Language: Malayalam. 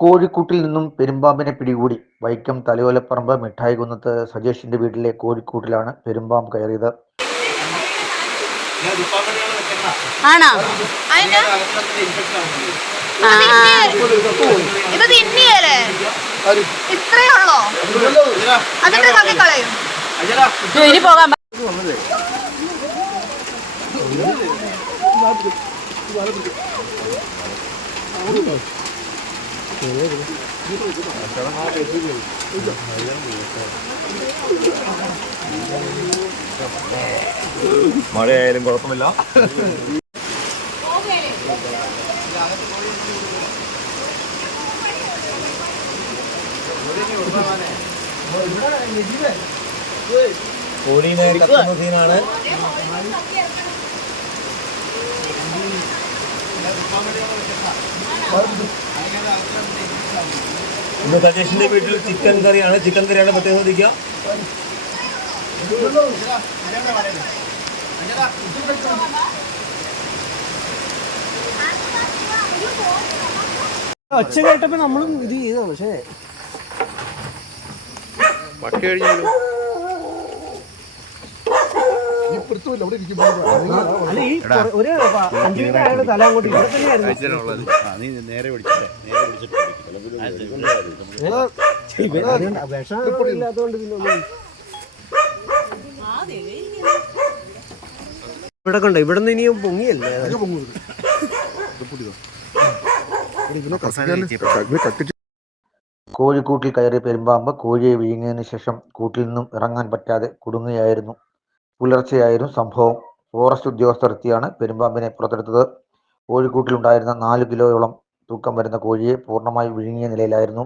കോഴിക്കൂട്ടിൽ നിന്നും പെരുമ്പാമ്പിനെ പിടികൂടി. വൈക്കം തലയോലപ്പറമ്പ് മിഠായികുന്നത്ത് സജേഷിന്റെ വീട്ടിലെ കോഴിക്കൂട്ടിലാണ് പെരുമ്പാമ്പ് കയറിയത്. ആണോ? ഇത് തിന്നിയല്ലേ? ഇത്രയേ ഉള്ളോ? അതിന്റെ തള്ളിക്കളയും. ഇനി പോകാൻ മഴയായാലും കുഴപ്പമില്ല. കോഴീനെ കത്തുന്ന സീനാണ്. ഇന്ന് സജേഷിന്റെ വീട്ടിൽ ചിക്കൻ കറിയാണ്. പ്രത്യേകം ശ്രദ്ധിക്കുക. ഒച്ച കേട്ടപ്പോ നമ്മളും ഇത് ചെയ്തതാണ്. പക്ഷേ പട്ടി കഴിഞ്ഞാലും അല്ല, ഈ ഒരു 5 മിനിറ്റ് അയാളുടെ തല അങ്ങോട്ട് ഇവിടെ തന്നെയായിരുന്നു. വിഷം ഇല്ലാത്തതുകൊണ്ട് പിന്നെ ഒന്നും ഇവിടെ കണ്ടോ. ഇവിടെ നിന്ന് ഇനിയും പൊങ്ങിയല്ലേ. കോഴിക്കൂട്ടിൽ കയറിയ പെരുമ്പാമ്പ് കോഴിയെ വിഴുങ്ങിയതിനു ശേഷം കൂട്ടിൽ നിന്നും ഇറങ്ങാൻ പറ്റാതെ കുടുങ്ങുകയായിരുന്നു. പുലർച്ചെയായിരുന്നു സംഭവം. ഫോറസ്റ്റ് ഉദ്യോഗസ്ഥർ എത്തിയാണ് പെരുമ്പാമ്പിനെ പുറത്തെടുത്തത്. കോഴിക്കൂട്ടിലുണ്ടായിരുന്ന 4 കിലോയോളം തൂക്കം വരുന്ന കോഴിയെ പൂർണ്ണമായി വിഴുങ്ങിയ നിലയിലായിരുന്നു.